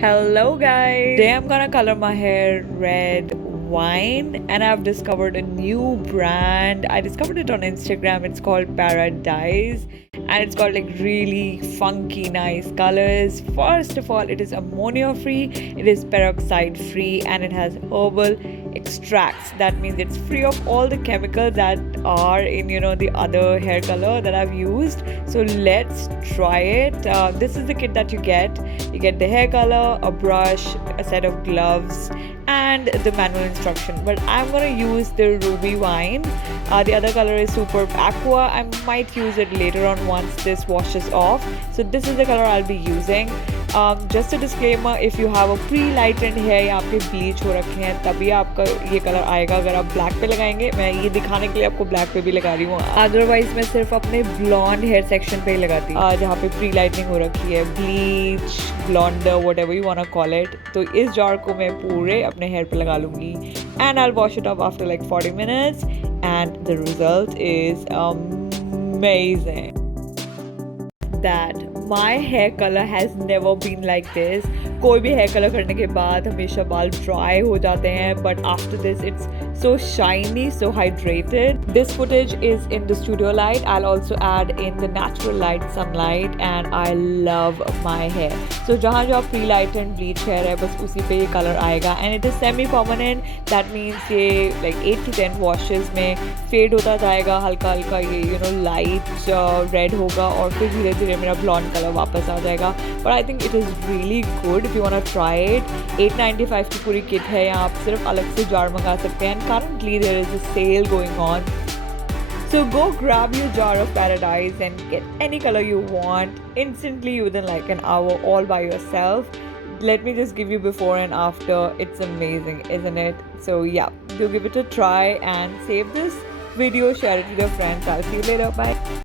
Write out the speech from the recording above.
Hello guys! Today I'm gonna color my hair red wine and I've discovered a new brand. I discovered it on Instagram. It's called Paradyes and it's got like really funky nice colors. First of all, it is ammonia free, it is peroxide free, and it has herbal extracts. That means it's free of all the chemicals that are in the other hair color that I've used. So let's try it. This is the kit that you get. You get the hair color, a brush, a set of gloves, and the manual instruction. But I'm gonna use the ruby wine. The other color is superb aqua. I might use it later on once this washes off. So this is the color I'll be using. Just a disclaimer, if you have a pre-lightened hair या आपके bleach हो रखे हैं तभी आपका ये colour आएगा. अगर आप black पे लगाएंगे, मैं ये दिखाने के लिए आपको black पे भी लगा रही हूँ. Otherwise मैं सिर्फ अपने blonde hair section पे ही लगाती हूँ जहाँ पे pre-lightening हो रखी है, bleach, blonder, whatever you wanna call it. तो इस jar को मैं पूरे अपने hair पे लगा लूँगी and I'll wash it off after like 40 minutes and the result is amazing. That my hair color has never been like this. कोई भी hair color करने के बाद हमेशा बाल dry हो जाते हैं, but after this it's so shiny, so hydrated. This footage is in the studio light. I'll also add in the natural light, sunlight, and I love my hair. So जहाँ जहाँ pre-lightened bleach hair है बस उसी पे ये color आएगा and it is semi-permanent. That means ये like 8 to 10 washes में fade होता जाएगा हल्का हल्का. ये light red होगा और फिर धीरे धीरे मेरा blonde color वापस आ जाएगा. But I think it is really good if you wanna try it. 895 की पूरी kit है. यहाँ आप सिर्फ अलग से jar मंगा सकते हैं. Currently there is a sale going on. So go grab your jar of Paradyes and get any color you want instantly within like an hour all by yourself. Let me just give you before and after. It's amazing, isn't it? So yeah, do give it a try and save this video, share it with your friends. I'll see you later. Bye.